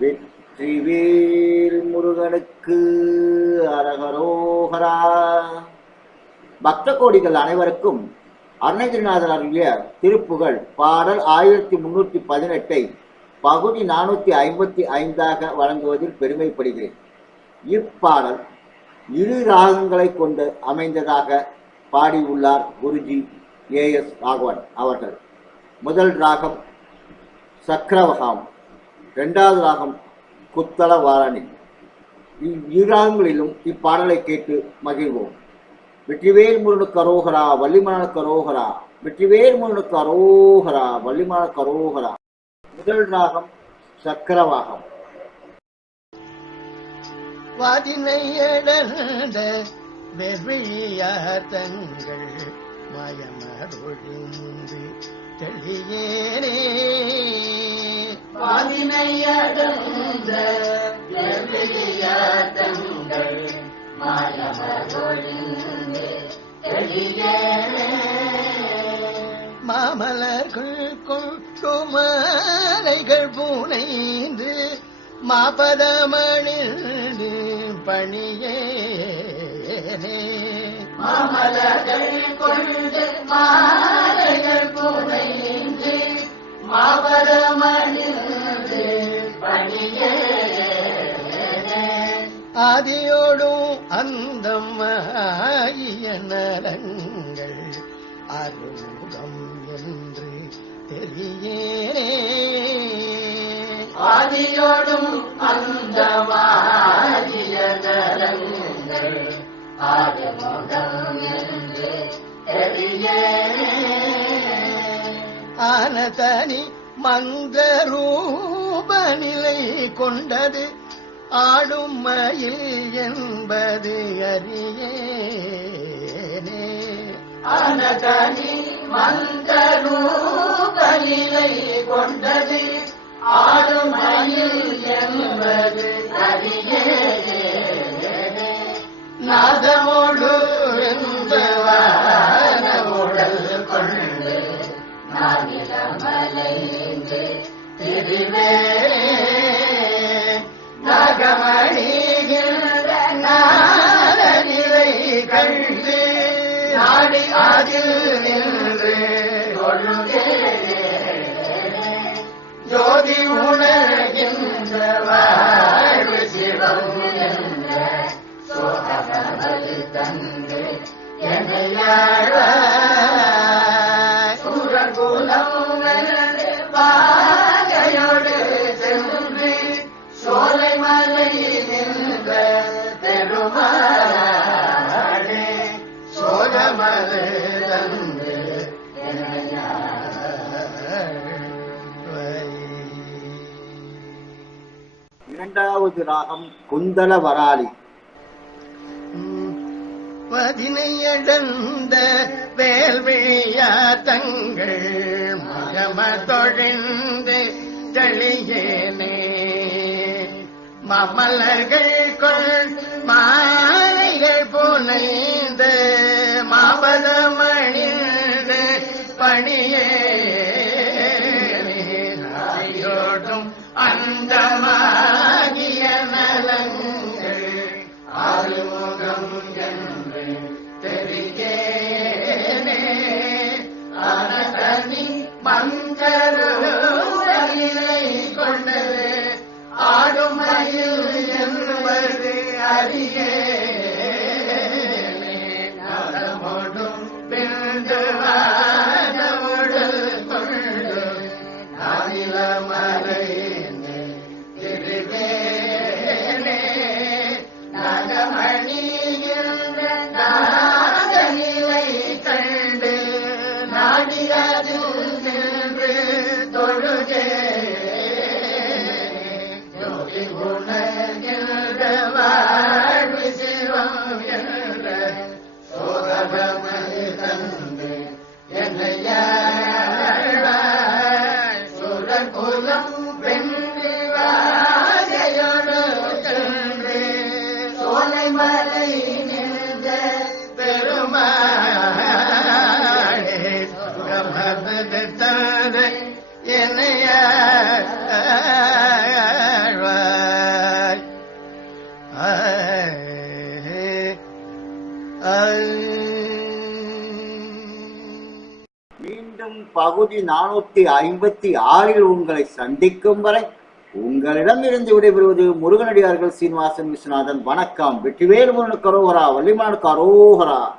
வெற்றிவேல் முருகனுக்கு அரகரோகரா. பக்த கோடிகள் அனைவருக்கும் அருணகிரிநாதர் அருளிய திருப்புகழ் பாடல் ஆயிரத்தி முன்னூத்தி பதினெட்டை பகுதி நானூத்தி ஐம்பத்தி ஐந்தாக வழங்குவதில் பெருமைப்படுகிறேன். இப்பாடல் இரு ராகங்களை கொண்டு அமைந்ததாக பாடியுள்ளார் குருஜி ஏ எஸ் ராகவன் அவர்கள். முதல் ராகம் சக்கரவகாம். ரெண்டாவது ராகம் குத்தள வாரணி. இவ்விராகங்களிலும் இப்பாடலை கேட்டு மகிழ்வோம். வெற்றிவேல் முருகனுக்கு அரோகரா வள்ளிமான கரோகரா. வெற்றிவேல் முருகனுக்கு அரோகரா வள்ளிமான கரோகரா. முதல் ராகம் சக்கரவாகம். வாதினையடர்ந்த வெவ்விழியாத்தங்கள் மயமருளிந்து தெளியேனே வாதினையடர்ந்த வெவ்விழியாத்தங்கள் மாயமருளிந்து தெளியேனே. மாமலர்கள் கொண்டு மாலைகள் பூனைந்து மாபதமணிந்து பணியேனே மாமலர்கள் கொண்டு மாலைகள் புனைந்து மாபரமணிந்து பணியே ஆதியோடும் அந்தம் ஆகிய நலங்கள் அருகம் என்று தெரியேனே ஆதியோடும் அந்தமாகிய நலங்கள் ஆறுமுகம் என்று தெளியே ஆனதனி மந்தரூப நிலை கொண்டது ஆடும் மயில் என்பது அறியேனே. அனகனி மந்தரூபநிலை கொண்டது ஆறுமயில் என்பது அறியே நாத கண்டு. நாடி அதில் நின்று ஒழுங்கே ஜோதி உணர்கின்ற வாழ்வு சிவம் என்ற சோகமது தந்து என்னையாழ்வாய் இரண்டாவது ராகம் குந்தள வராளி பதினையடந்த வேல்விழியா தங்கள் மகம தொழிந்து தெளியேனே. மமலர்கள் கொள் மாலைகள் புனைந்த மாபதமணிந்து பணியே அறியே குலம் பெண்கையோடு சென்று சோலை மலை நின்ற பெருமாள் தனது என்னைய Oh பகுதி நானூத்தி ஐம்பத்தி ஆறில் உங்களை சந்திக்கும் வரை உங்களிடம் இருந்து விடைபெறுவது முருகனடியார்கள் சீனிவாசன் விஸ்வநாதன். வணக்கம். வெற்றிவேல் முருகனுக்கு அரோகரா வள்ளிமனுக்கு அரோகரா.